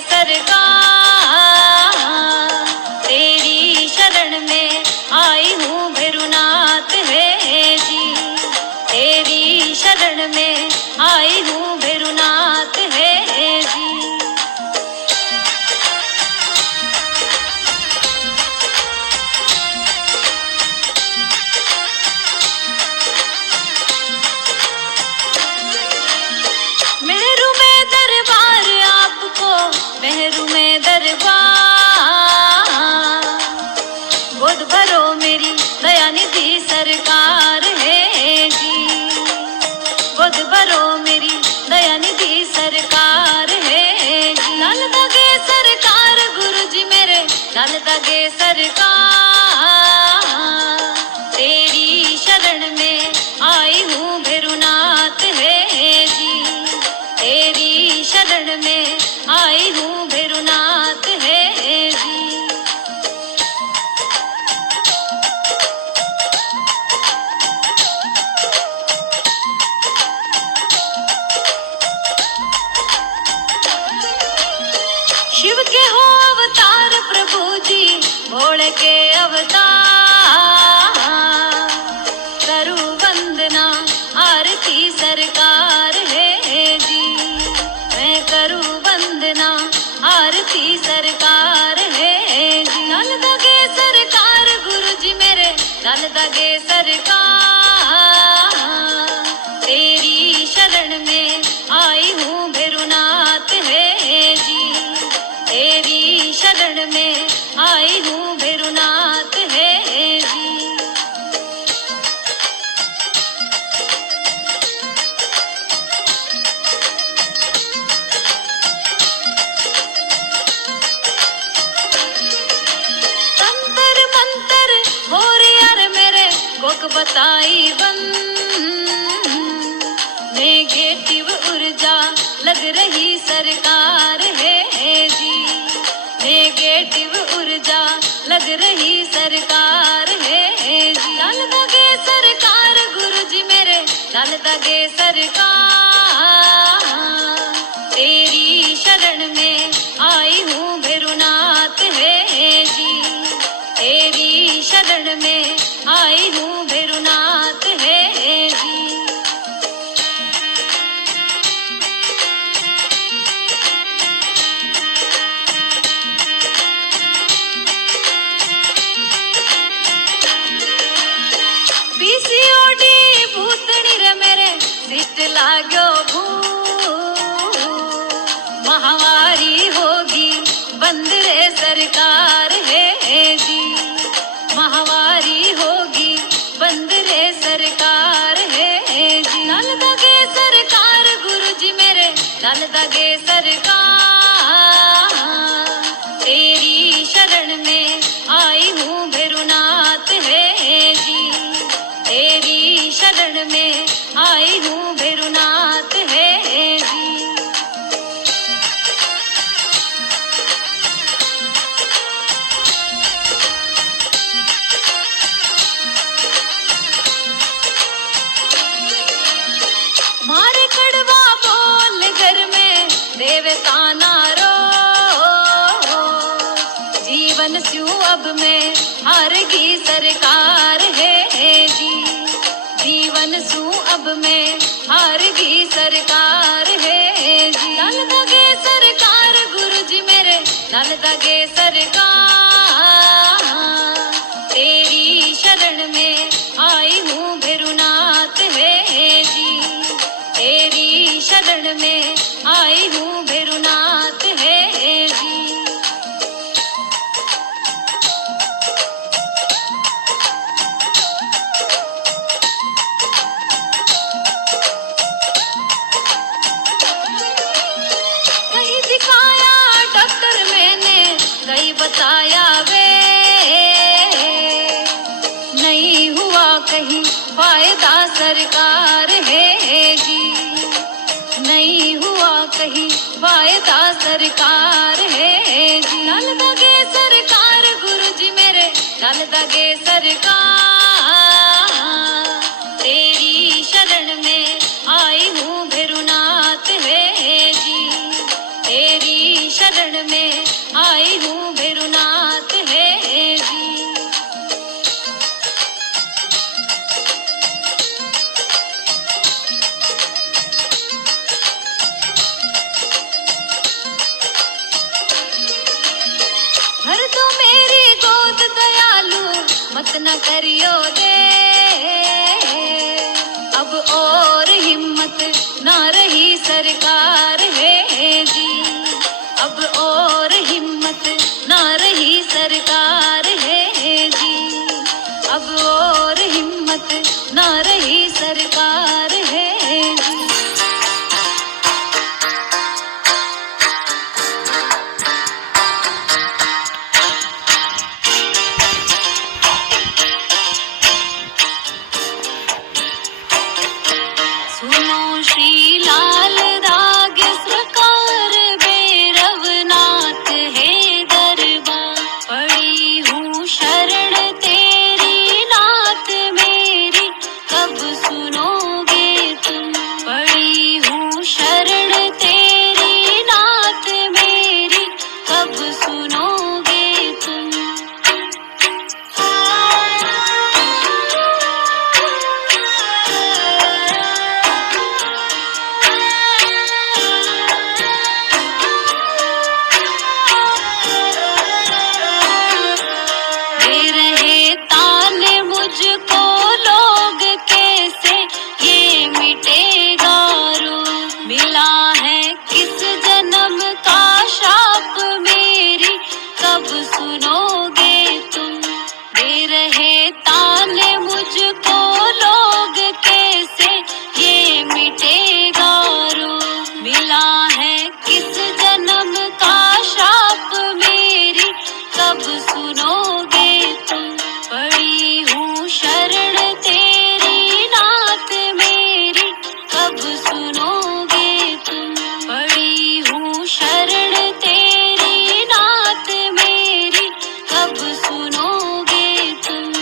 सरकार, तेरी शरण में आई हूँ भैरुनाथ है जी, तेरी शरण में आई हूँ भैरुनाथ है जी। मेरू में दरबार आपको, मेरू में दरबार, गोद भरो मेरी दयानिधि सरकार है जी, गोद भरो मेरी दयानिधि सरकार है जी। लाल दागे सरकार गुरु जी मेरे, लाल दागे सरकार, तेरी शरण में आई हूँ भैरुनाथ है जी, तेरी शरण में आई हूँ भैरुनाथ है जी। शिव के हो अवतार प्रभु जी, भोले के अवतार, करूं वंदना आरती सरकार है जी, मैं करूं वंदना आरती सरकार है जी। लाल दागे सरकार गुरु जी मेरे, लाल दागे सरकार, तेरी शरण में आई हूँ भैरुनाथ है जी, तेरी शरण में आई हूँ भैरुनाथ है जी। तंत्र मंत्र हो रे यार मेरे, कोक बताई बंद, नेगेटिव ऊर्जा लग रही सरकार है जी, नेगेटिव ऊर्जा लग रही सरकार है जी। लाल दागे सरकार गुरु जी मेरे, लाल दागे सरकार, तेरी शरण में आई हूँ भैरुनाथ है जी, तेरी शरण में आई हूँ भैरुनाथ है जी। पीसीओडी भूतनी रे मेरे, सिट लाग्यो भू, महावारी होगी बंद रे सरकार है जी, महावारी होगी बंद रे सरकार है जी। लाल दागे सरकार गुरु जी मेरे, लाल दागे सरकार, तेरी शरण में आई हूँ भैरुनाथ है जी, तेरी शरण में आई हूँ भैरुनाथ है जी। मारे कड़वा बोल घर में देवता नारो, जीवन स्यू अब में हारगी सरकार है जी, जीवन सू अब में हारगी सरकार है जी। लाल दागे सरकार गुरु जी मेरे, लाल दागे सरकार, तेरी शरण में आई हूँ भैरुनाथ है जी, तेरी शरण में आई हूँ भैरुनाथ है जी। कहीं दिखाया डॉक्टर मैंने, कहीं बताया वे, नहीं हुआ कहीं फायदा सरकार है जी, नहीं हुआ कहीं फायदा सरकार है जी। लाल दागे सरकार गुरु जी मेरे, लाल दागे सरकार, तेरी शरण में आई हूँ भैरुनाथ है जी, तेरी शरण गुरुनाथ है जी। भर दो मेरी गोद दयालु, मत न करियो दे, अब और हिम्मत ना रही सरकार है जी। अब और हिम्मत ना रही सरकार है जी। अब और हिम्मत ना रही सरकार है जी। सुनो श्री लाल दाग सरकार, भैरवनाथ है दरबार। पड़ी हूँ शरण तेरी नाथ मेरी, कब सुनोगे तुम। पड़ी हूँ शरण तेरी नाथ मेरी, कब सुनोगे तुम। दे रहे तान मुझको लोग कैसे, ये मिटेगा रोग। मिला है किस जन्म का शाप मेरी, कब सुनोगे तुम। दे रहे तान मुझको लोग कैसे, ये मिटेगा रोग। मिला है किस जन्म का शाप मेरी, कब सुनोगे तुम। पड़ी हूँ शरण तेरी नाथ मेरी, कब सुनोगे तुम। पड़ी हूँ शरण तेरी नाथ मेरी, कब सुनोगे तुम।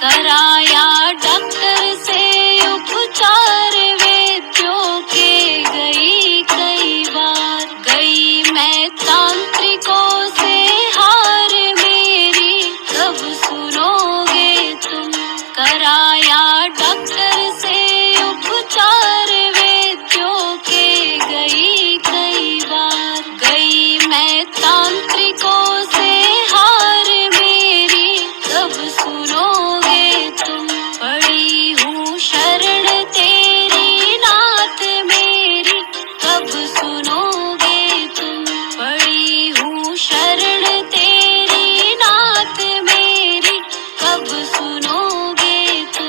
कराया डॉक्टर से उपचार, वैद्यों के गई कई बार। गई मैं तांत्रिकों से हार मेरी, कब सुनोगे तुम। कराया डॉक्टर से उपचार, वैद्यों के गई कई बार। गई मैं तांत्रिकों से हार मेरी, कब सुनोगे तुम। पड़ी हूँ शरण तेरी नाथ मेरी, कब सुनोगे तुम। पड़ी हूँ शरण तेरी नाथ मेरी, कब सुनोगे तुम।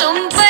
तुम पर